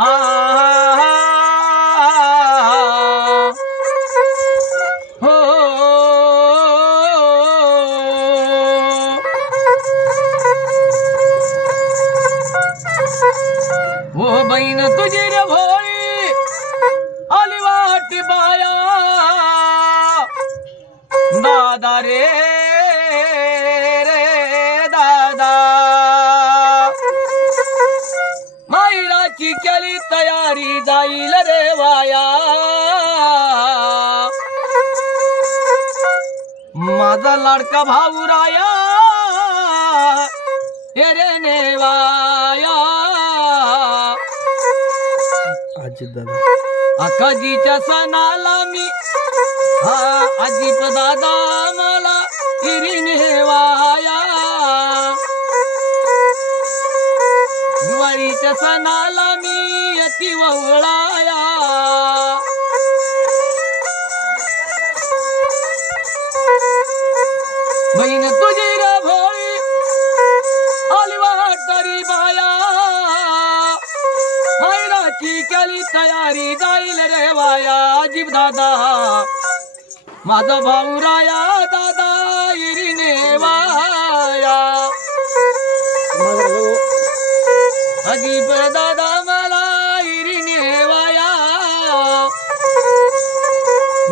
हो, हो, हो, बहीण तुझी रे भोळी आली वाटी बाया. दादा रे. तयारी जाईल देवाया माझा लाडका भाऊ राया. रे नेवाया. अजित दादा. अकाजीच्या सणाला मी हा अजित दादा मला इरी नेवाया. तुझी रे भोळी आली वाटरी बाया. मैराची केली तयारी जाईल रे वाया जीव दादा माझा भाऊ राया दादा इरीने वाया. अजीब दादा मला इरीने वाया.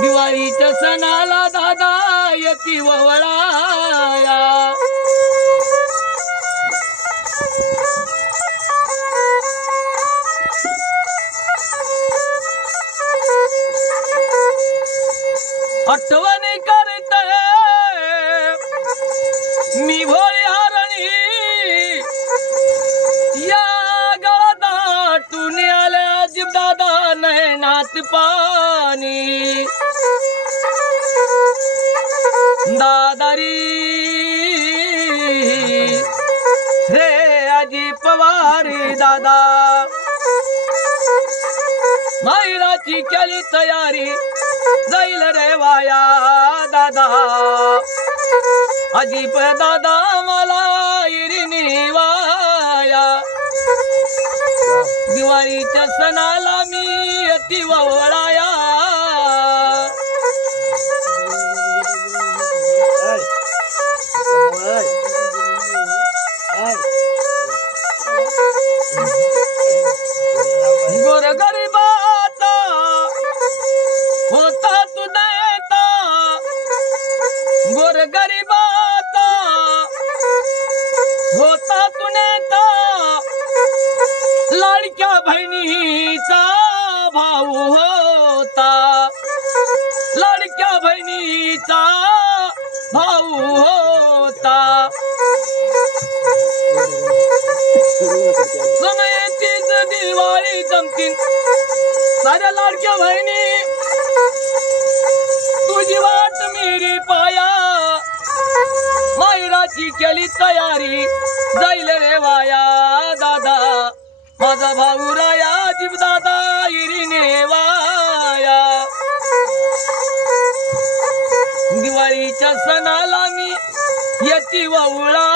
दिवाळीच्या सणाला दादा येती ववळा. आठवणी करते मी भोळी हरणी. या गळा दाटून आले अजिब दादा नयनात पाणी. दादारी. रे अजी पवारी दादा. मायराची केली तयारी. जाईल रे वाया दादा. अजीप दादा मला इरिनी वाया. दिवाळीच्या सणाला मी अति वळाया. माझ्या बहिणीचा भाऊ होता. लाडक्या बहिणीचा भाऊ होता. समयतीच दिवाळी जमतीन. साऱ्या लाडक्या बहिणी तुझी वाट मिरी पाया. मायराची केली तयारी जाईल रे वाया. माझा भाऊ राया जीवदादा इरीने वाया. दिवाळीच्या सणाला मी येती वळाया